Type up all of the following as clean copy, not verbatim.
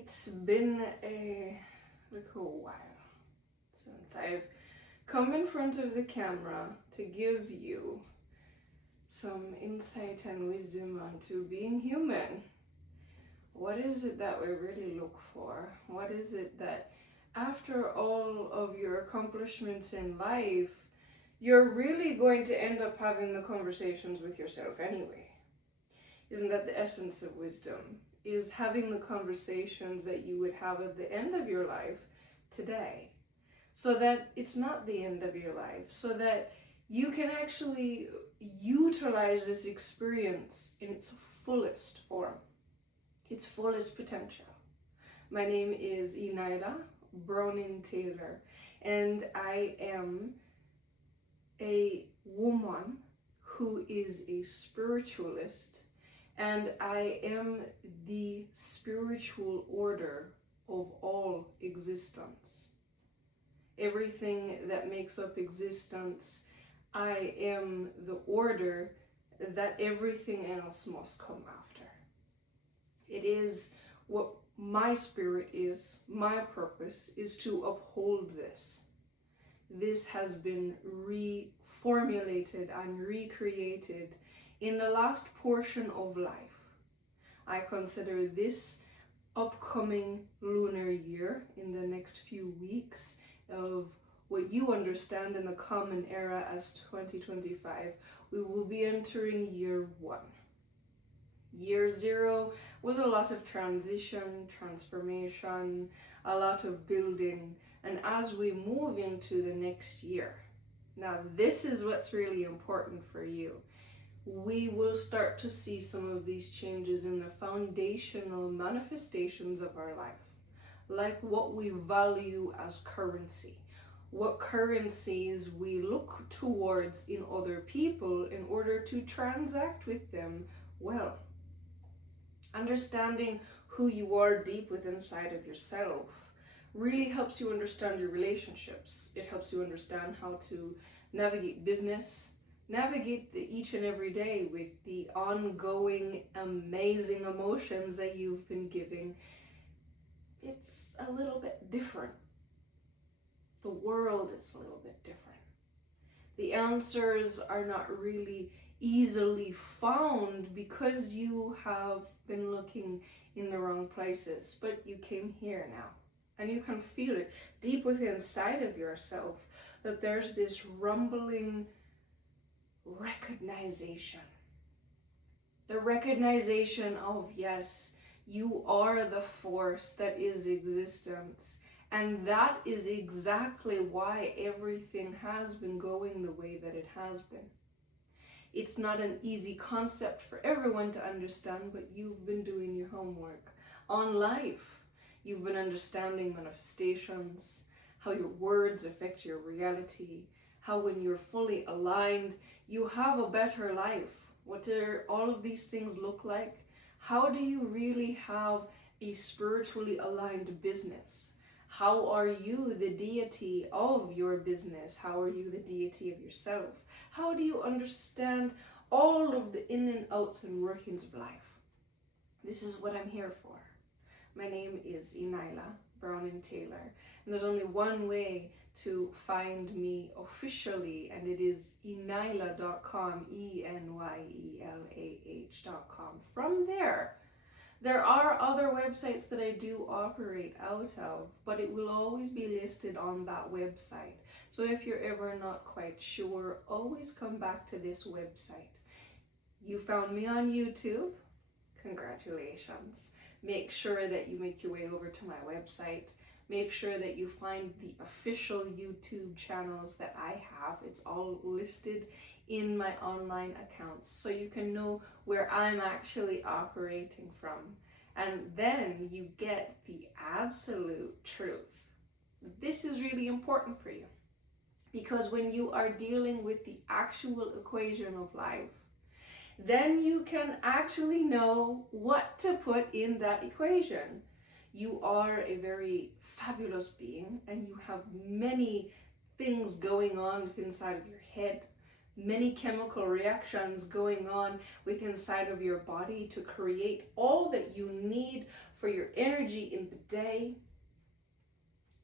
It's been a little while since I've come in front of the camera to give you some insight and wisdom onto being human. What is it that we really look for? What is it that after all of your accomplishments in life, you're really going to end up having the conversations with yourself anyway? Isn't that the essence of wisdom? Is having the conversations that you would have at the end of your life today, so that it's not the end of your life, so that you can actually utilize this experience in its fullest form, its fullest potential. My name is ENYELAH Taylor, and I am a woman who is a spiritualist, and I am the spiritual order of all existence. Everything that makes up existence, I am the order that everything else must come after. It is what my spirit is, my purpose is to uphold this. This has been reformulated and recreated in the last portion of life. I consider this upcoming lunar year, in the next few weeks of what you understand in the common era as 2025, we will be entering year 1. Year 0 was a lot of transition, transformation, a lot of building, and as we move into the next year, now this is what's really important for you. We will start to see some of these changes in the foundational manifestations of our life, like what we value as currency, what currencies we look towards in other people in order to transact with them well. Understanding who you are deep within inside of yourself really helps you understand your relationships. It helps you understand how to navigate business, navigate each and every day with the ongoing amazing emotions that you've been giving. It's a little bit different. The world is a little bit different. The answers are not really easily found because you have been looking in the wrong places, but you came here now. And you can feel it deep within inside of yourself that there's this rumbling recognition. The recognition of, yes, you are the force that is existence. And that is exactly why everything has been going the way that it has been. It's not an easy concept for everyone to understand, but you've been doing your homework on life. You've been understanding manifestations, how your words affect your reality, how when you're fully aligned, you have a better life. What do all of these things look like? How do you really have a spiritually aligned business? How are you the deity of your business? How are you the deity of yourself? How do you understand all of the in and outs and workings of life? This is what I'm here for. My name is ENYELAH Taylor, and there's only one way to find me officially, and it is enyelah.com, ENYELAH.com. From there are other websites that I do operate out of, but it will always be listed on that website. So if you're ever not quite sure, always come back to this website. You found me on YouTube? Congratulations. Make sure that you make your way over to my website. Make sure that you find the official YouTube channels that I have. It's all listed in my online accounts, so you can know where I'm actually operating from. And then you get the absolute truth. This is really important for you, because when you are dealing with the actual equation of life, then you can actually know what to put in that equation. You are a very fabulous being, and you have many things going on inside of your head, many chemical reactions going on within inside of your body to create all that you need for your energy in the day.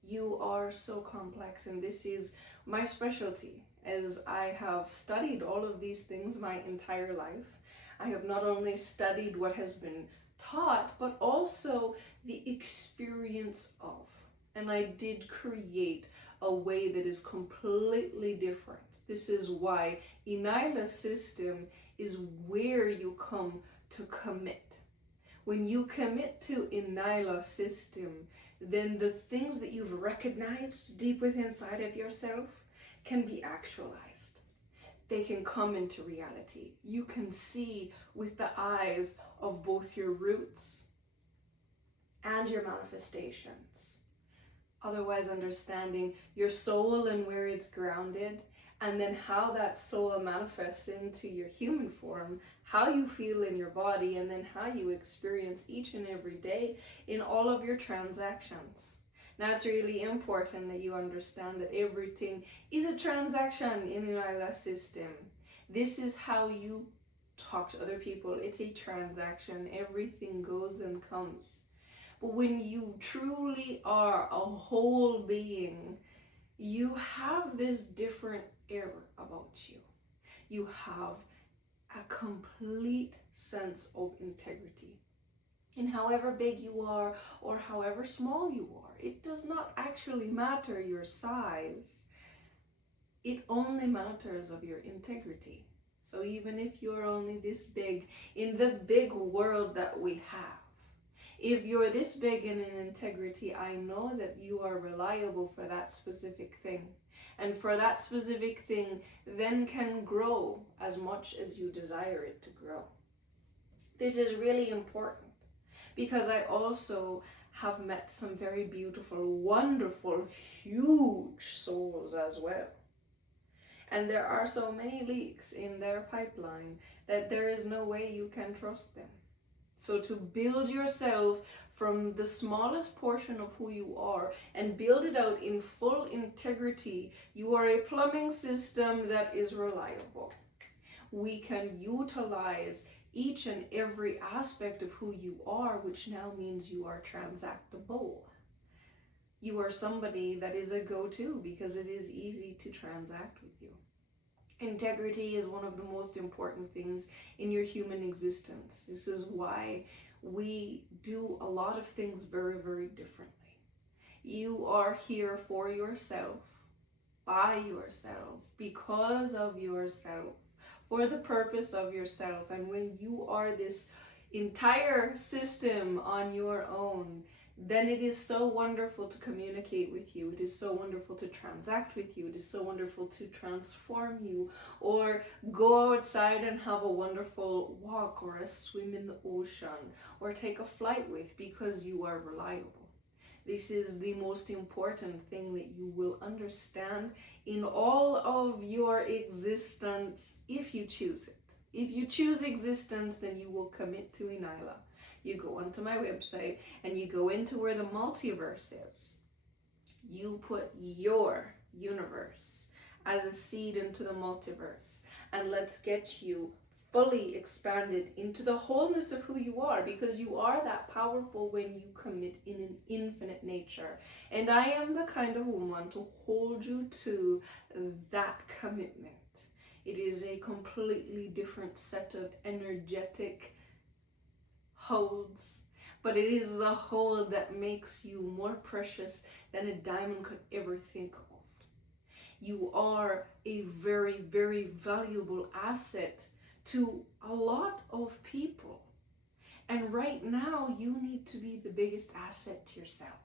You are so complex, and this is my specialty, as I have studied all of these things my entire life. I have not only studied what has been taught, but also the experience of. And I did create a way that is completely different. This is why ENYELAH system is where you come to commit. When you commit to ENYELAH system, then the things that you've recognized deep within inside of yourself can be actualized. They can come into reality. You can see with the eyes of both your roots and your manifestations. Otherwise, understanding your soul and where it's grounded, and then how that soul manifests into your human form, how you feel in your body, and then how you experience each and every day in all of your transactions. Now, it's really important that you understand that everything is a transaction in the ENYELAH system. This is how you talk to other people. It's a transaction. Everything goes and comes. But when you truly are a whole being, you have this different air about you. You have a complete sense of integrity. And however big you are or however small you are, it does not actually matter your size. It only matters of your integrity. So even if you're only this big in the big world that we have, if you're this big in an integrity, I know that you are reliable for that specific thing. And for that specific thing then can grow as much as you desire it to grow. This is really important because I also have met some very beautiful, wonderful, huge souls as well. And there are so many leaks in their pipeline that there is no way you can trust them. So to build yourself from the smallest portion of who you are and build it out in full integrity, you are a plumbing system that is reliable. We can utilize each and every aspect of who you are, which now means you are transactable. You are somebody that is a go-to because it is easy to transact with you. Integrity is one of the most important things in your human existence. This is why we do a lot of things very, very differently. You are here for yourself, by yourself, because of yourself, for the purpose of yourself. And when you are this entire system on your own, then it is so wonderful to communicate with you. It is so wonderful to transact with you. It is so wonderful to transform you, or go outside and have a wonderful walk or a swim in the ocean or take a flight with, because you are reliable. This is the most important thing that you will understand in all of your existence if you choose it. If you choose existence, then you will commit to ENYELAH. You go onto my website and you go into where the multiverse is. You put your universe as a seed into the multiverse, and let's get you fully expanded into the wholeness of who you are, because you are that powerful when you commit in an infinite nature. And I am the kind of woman to hold you to that commitment. It is a completely different set of energetic holds, but it is the hold that makes you more precious than a diamond could ever think of. You are a very, very valuable asset to a lot of people, and right now you need to be the biggest asset to yourself,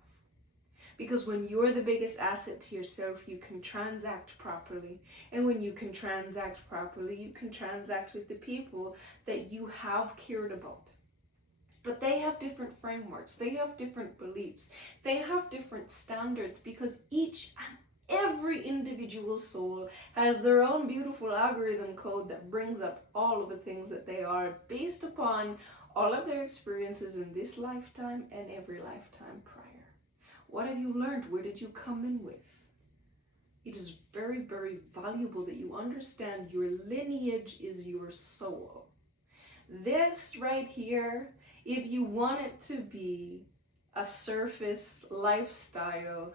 because when you're the biggest asset to yourself, you can transact properly, and when you can transact properly, you can transact with the people that you have cared about. But they have different frameworks, they have different beliefs, they have different standards, because each and every individual soul has their own beautiful algorithm code that brings up all of the things that they are, based upon all of their experiences in this lifetime and every lifetime prior. What have you learned? Where did you come in with? it is very, very valuable that you understand your lineage is your soul. This right here, if you want it to be a surface lifestyle,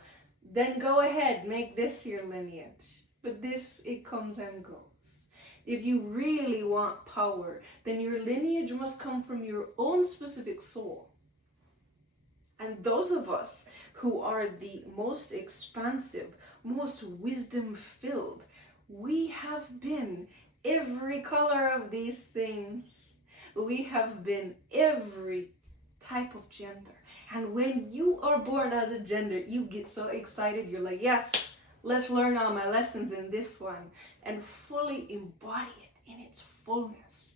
then go ahead, make this your lineage. But this, it comes and goes. If you really want power, then your lineage must come from your own specific soul. And those of us who are the most expansive, most wisdom-filled, we have been every color of these things. We have been every type of gender. And when you are born as a gender, you get so excited. You're like, yes, let's learn all my lessons in this one and fully embody it in its fullness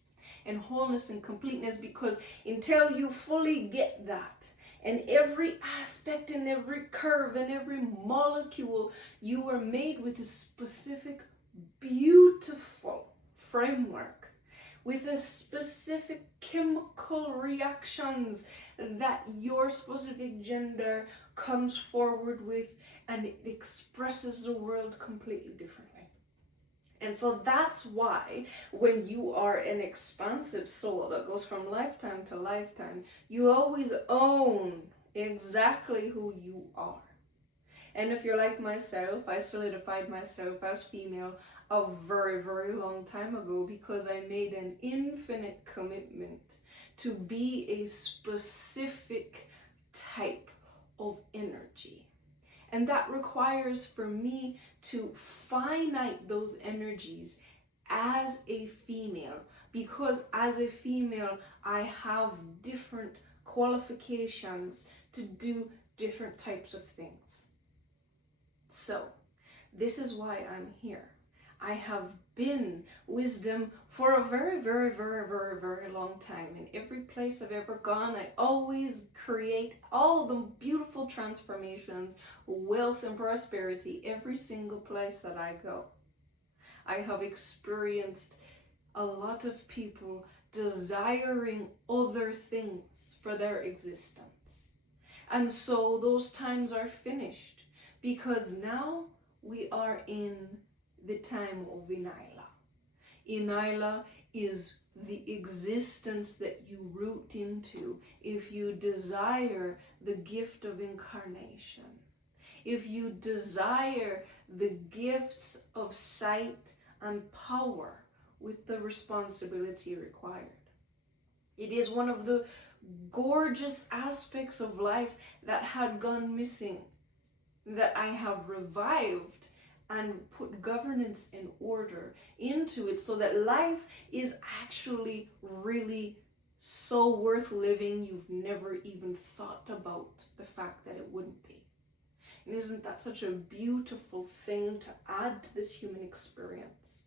and wholeness and completeness, because until you fully get that, and every aspect and every curve and every molecule, you are made with a specific, beautiful framework, with a specific chemical reactions that your specific gender comes forward with, and it expresses the world completely differently. And so that's why when you are an expansive soul that goes from lifetime to lifetime, you always own exactly who you are. And if you're like myself, I solidified myself as female a very, very long time ago because I made an infinite commitment to be a specific type of energy. And that requires for me to finite those energies as a female, because as a female, I have different qualifications to do different types of things. So this is why I'm here. I have been wisdom for a very, very, very, very, very long time. In every place I've ever gone, I always create all the beautiful transformations, wealth and prosperity, every single place that I go. I have experienced a lot of people desiring other things for their existence. And so those times are finished, because now we are in the time of ENYELAH. ENYELAH is the existence that you root into if you desire the gift of incarnation, if you desire the gifts of sight and power with the responsibility required. It is one of the gorgeous aspects of life that had gone missing, that I have revived and put governance and order into it, so that life is actually really so worth living you've never even thought about the fact that it wouldn't be. And isn't that such a beautiful thing to add to this human experience?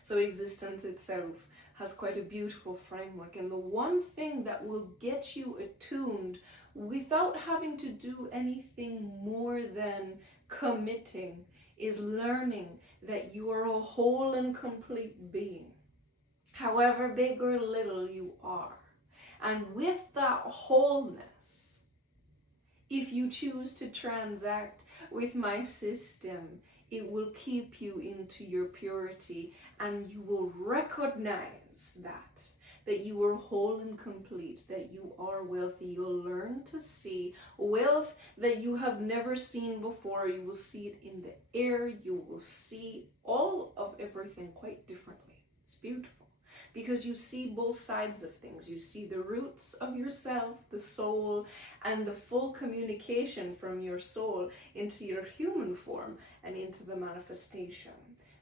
So existence itself has quite a beautiful framework, and the one thing that will get you attuned without having to do anything more than committing is learning that you are a whole and complete being, however big or little you are. And with that wholeness, if you choose to transact with my system, it will keep you into your purity, and you will recognize that you are whole and complete, that you are wealthy. You'll learn to see wealth that you have never seen before. You will see it in the air. You will see all of everything quite differently. It's beautiful, because you see both sides of things. You see the roots of yourself, the soul, and the full communication from your soul into your human form and into the manifestation.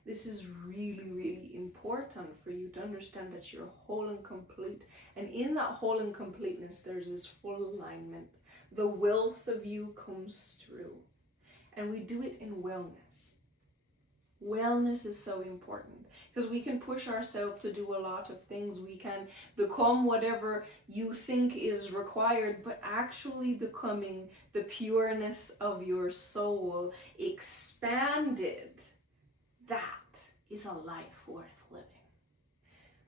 This is really, really important for you to understand that you're whole and complete. And in that whole and completeness, there's this full alignment. The wealth of you comes through. And we do it in wellness. Wellness is so important, because we can push ourselves to do a lot of things. We can become whatever you think is required, but actually becoming the pureness of your soul expanded, that is a life worth living.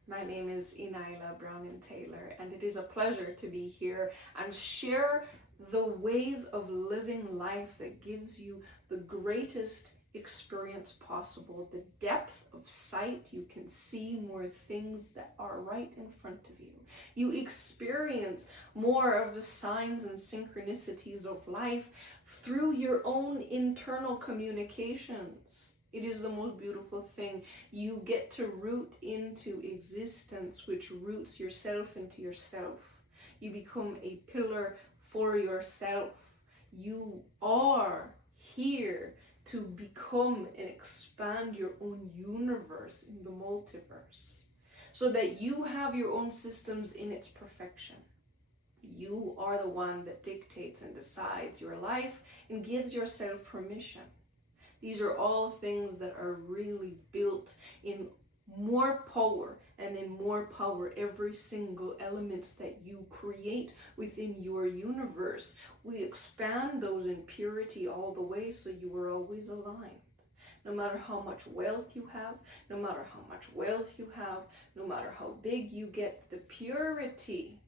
My name is ENYELAH Brown and Taylor, and it is a pleasure to be here and share the ways of living life that gives you the greatest experience possible. The depth of sight, you can see more things that are right in front of you. You experience more of the signs and synchronicities of life through your own internal communications. It is the most beautiful thing. You get to root into existence, which roots yourself into yourself. You become a pillar for yourself. You are here to become and expand your own universe in the multiverse, so that you have your own systems in its perfection. You are the one that dictates and decides your life and gives yourself permission. These are all things that are really built in more power, and in more power every single element that you create within your universe. We expand those in purity all the way, so you are always aligned. No matter how much wealth you have, no matter how much wealth you have, no matter how big you get, the purity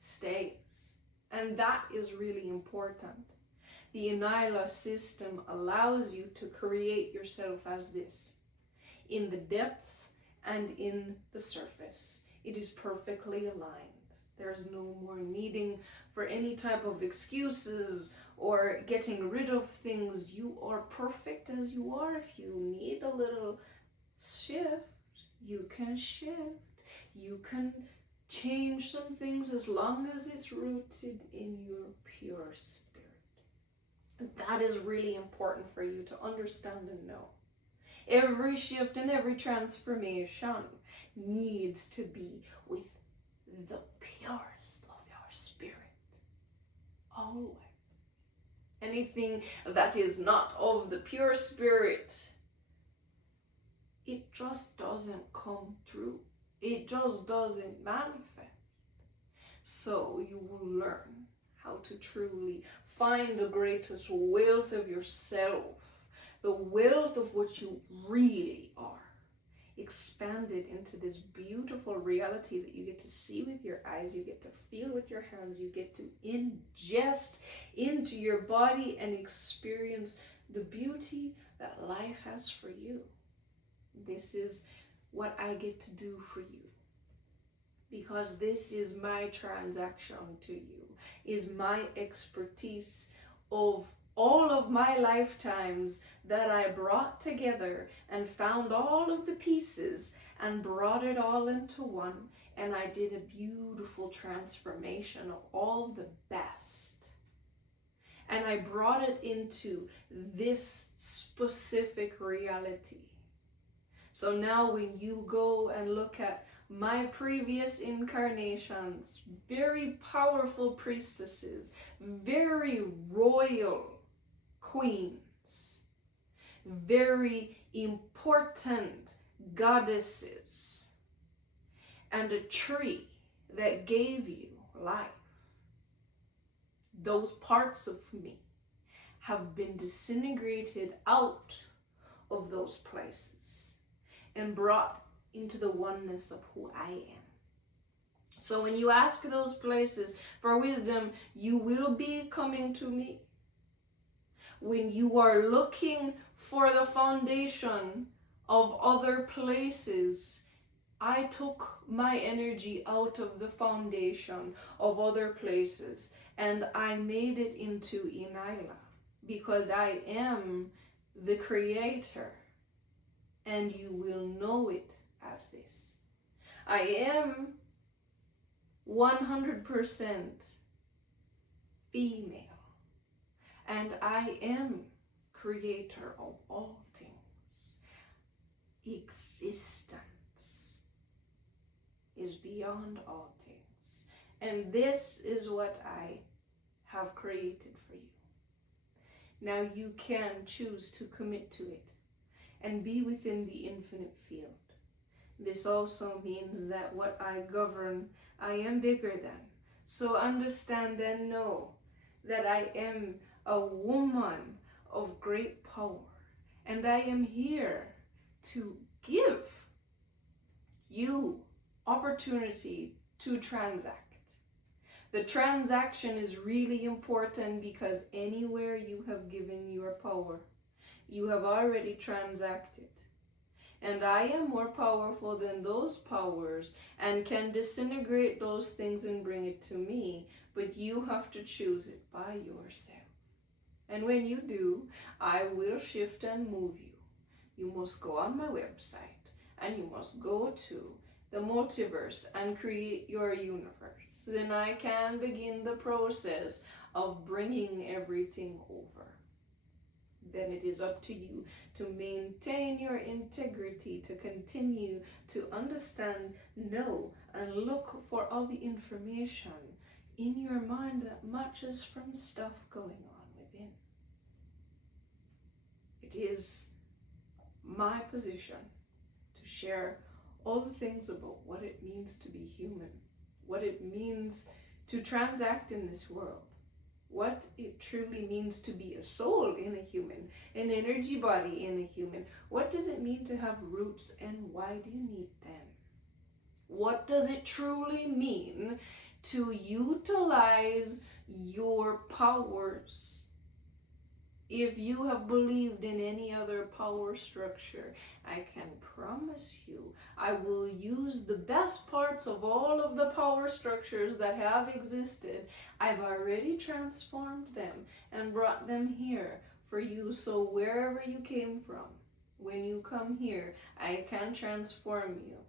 stays. And that is really important. The ENYELAH system allows you to create yourself as this, in the depths and in the surface. It is perfectly aligned. There's no more needing for any type of excuses or getting rid of things. You are perfect as you are. If you need a little shift, you can shift. You can change some things as long as it's rooted in your pure spirit. And that is really important for you to understand and know. Every shift and every transformation needs to be with the purest of your spirit. Always. Anything that is not of the pure spirit, it just doesn't come true. It just doesn't manifest. So you will learn how to truly find the greatest wealth of yourself, the wealth of what you really are, expanded into this beautiful reality that you get to see with your eyes, you get to feel with your hands, you get to ingest into your body and experience the beauty that life has for you. This is what I get to do for you, because this is my transaction to you, is my expertise of all of my lifetimes that I brought together and found all of the pieces and brought it all into one, and I did a beautiful transformation of all the best. And I brought it into this specific reality. So now when you go and look at my previous incarnations, very powerful priestesses, very royal queens, very important goddesses, and a tree that gave you life. Those parts of me have been disintegrated out of those places and brought into the oneness of who I am. So when you ask those places for wisdom, you will be coming to me. When you are looking for the foundation of other places, I took my energy out of the foundation of other places and I made it into ENYELAH, because I am the creator, and you will know it as this. I am 100% female, and I am creator of all things. Existence is beyond all things, and this is what I have created for you. Now you can choose to commit to it and be within the infinite field. This also means that what I govern, I am bigger than. So understand and know that I am a woman of great power, and I am here to give you opportunity to transact. The transaction is really important, because anywhere you have given your power, you have already transacted. And I am more powerful than those powers and can disintegrate those things and bring it to me, but you have to choose it by yourself. And when you do, I will shift and move you. You must go on my website and you must go to the multiverse and create your universe. Then I can begin the process of bringing everything over. Then it is up to you to maintain your integrity, to continue to understand, know, and look for all the information in your mind that matches from the stuff going on within. It is my position to share all the things about what it means to be human, what it means to transact in this world, what it truly means to be a soul in a human, an energy body in a human. What does it mean to have roots and why do you need them? What does it truly mean to utilize your powers? If you have believed in any other power structure, I can promise you I will use the best parts of all of the power structures that have existed. I've already transformed them and brought them here for you. So wherever you came from, when you come here, I can transform you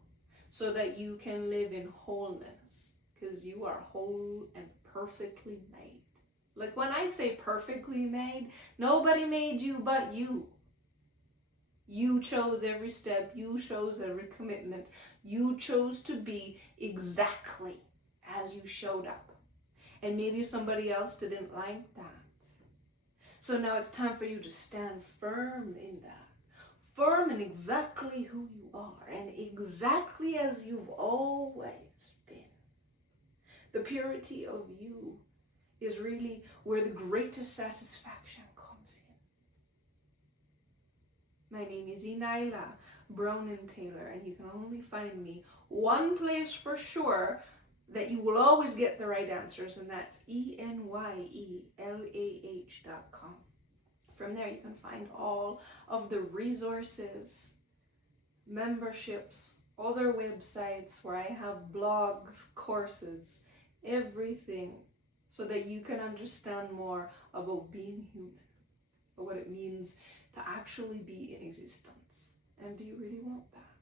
so that you can live in wholeness, because you are whole and perfectly made. Like when I say perfectly made, nobody made you but you. You chose every step. You chose every commitment. You chose to be exactly as you showed up. And maybe somebody else didn't like that. So now it's time for you to stand firm in that. Firm in exactly who you are and exactly as you've always been. The purity of you is really where the greatest satisfaction comes in. My name is ENYELAH Brown Taylor, and you can only find me one place for sure that you will always get the right answers, and that's ENYELAH.com. From there you can find all of the resources, memberships, other websites where I have blogs, courses, everything, so that you can understand more about being human, or what it means to actually be in existence. And do you really want that?